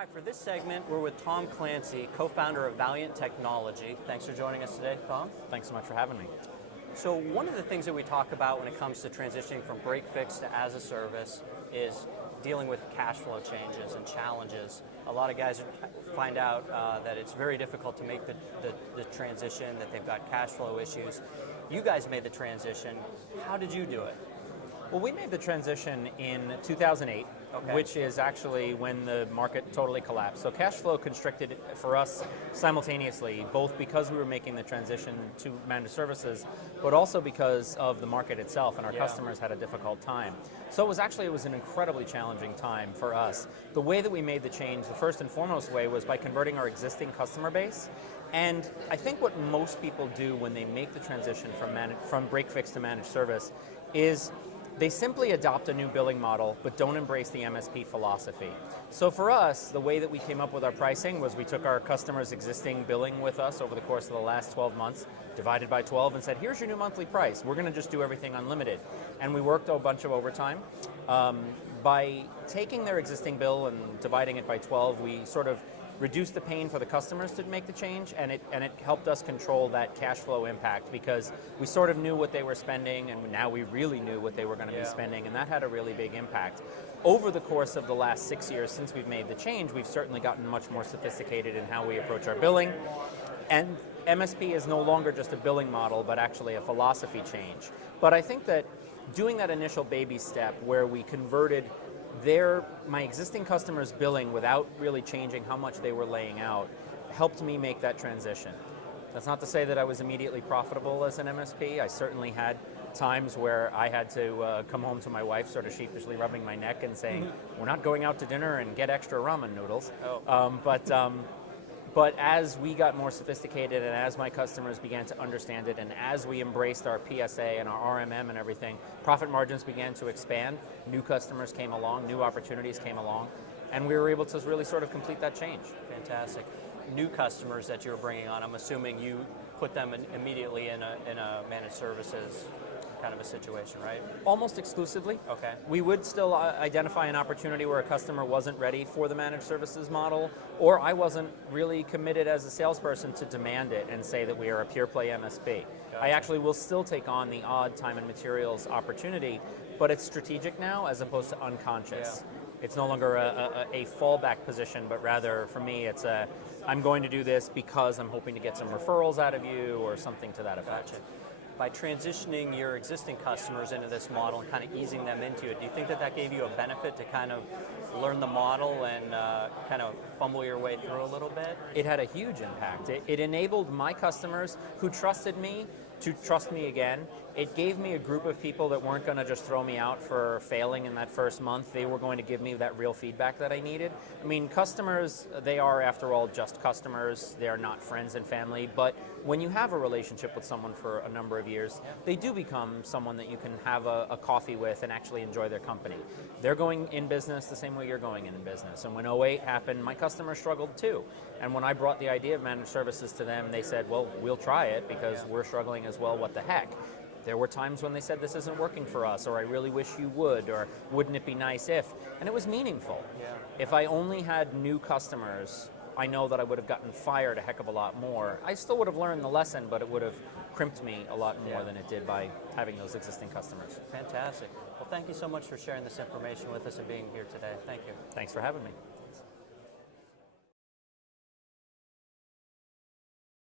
Hi, for this segment, we're with Tom Clancy, co-founder of Valiant Technology. Thanks for joining us today, Tom. Thanks so much for having me. So one of the things that we talk about when it comes to transitioning from break fix to as a service is dealing with cash flow changes and challenges. A lot of guys find out that it's very difficult to make the transition, that they've got cash flow issues. You guys made the transition. How did you do it? Well, we made the transition in 2008, which is actually when the market totally collapsed. So cash flow constricted for us simultaneously, both because we were making the transition to managed services, but also because of the market itself, and our customers had a difficult time. So it was an incredibly challenging time for us. The way that we made the change, the first and foremost way, was by converting our existing customer base. And I think what most people do when they make the transition from break fix to managed service is they simply adopt a new billing model, but don't embrace the MSP philosophy. So for us, the way that we came up with our pricing was we took our customers' existing billing with us over the course of the last 12 months, divided by 12, and said, here's your new monthly price. We're going to just do everything unlimited. And we worked a bunch of overtime. By taking their existing bill and dividing it by 12, we sort of reduced the pain for the customers to make the change, and it helped us control that cash flow impact because we sort of knew what they were spending, and now we really knew what they were going to be spending, and that had a really big impact. Over the course of the last 6 years since we've made the change, we've certainly gotten much more sophisticated in how we approach our billing, and MSP is no longer just a billing model, but actually a philosophy change. But I think that doing that initial baby step where we converted my existing customers' billing without really changing how much they were laying out helped me make that transition. That's not to say that I was immediately profitable as an MSP. I certainly had times where I had to come home to my wife sort of sheepishly rubbing my neck and saying, we're not going out to dinner and get extra ramen noodles. But as we got more sophisticated and as my customers began to understand it and as we embraced our PSA and our RMM and everything, profit margins began to expand, new customers came along, new opportunities came along, and we were able to really sort of complete that change. Fantastic. New customers that you're bringing on, I'm assuming you put them immediately in a managed services kind of a situation, right? Almost exclusively. Okay. We would still identify an opportunity where a customer wasn't ready for the managed services model, or I wasn't really committed as a salesperson to demand it and say that we are a pure play MSP. Gotcha. I actually will still take on the odd time and materials opportunity, but it's strategic now as opposed to unconscious. Yeah. It's no longer a fallback position, but rather for me it's I'm going to do this because I'm hoping to get some referrals out of you or something to that effect. Gotcha. By transitioning your existing customers into this model and kind of easing them into it, do you think that gave you a benefit to kind of learn the model and kind of fumble your way through a little bit? It had a huge impact. It enabled my customers who trusted me to trust me again. It gave me a group of people that weren't going to just throw me out for failing in that first month. They were going to give me that real feedback that I needed. I mean, customers, they are, after all, just customers. They are not friends and family. But when you have a relationship with someone for a number of years, they do become someone that you can have a coffee with and actually enjoy their company. They're going in business the same way you're going in business. And when 08 happened, my customers struggled too. And when I brought the idea of managed services to them, they said, well, we'll try it because we're struggling as well, what the heck. There were times when they said, this isn't working for us, or I really wish you would, or wouldn't it be nice if? And it was meaningful. Yeah. If I only had new customers, I know that I would have gotten fired a heck of a lot more. I still would have learned the lesson, but it would have crimped me a lot more than it did by having those existing customers. Fantastic. Well, thank you so much for sharing this information with us and being here today. Thank you. Thanks for having me.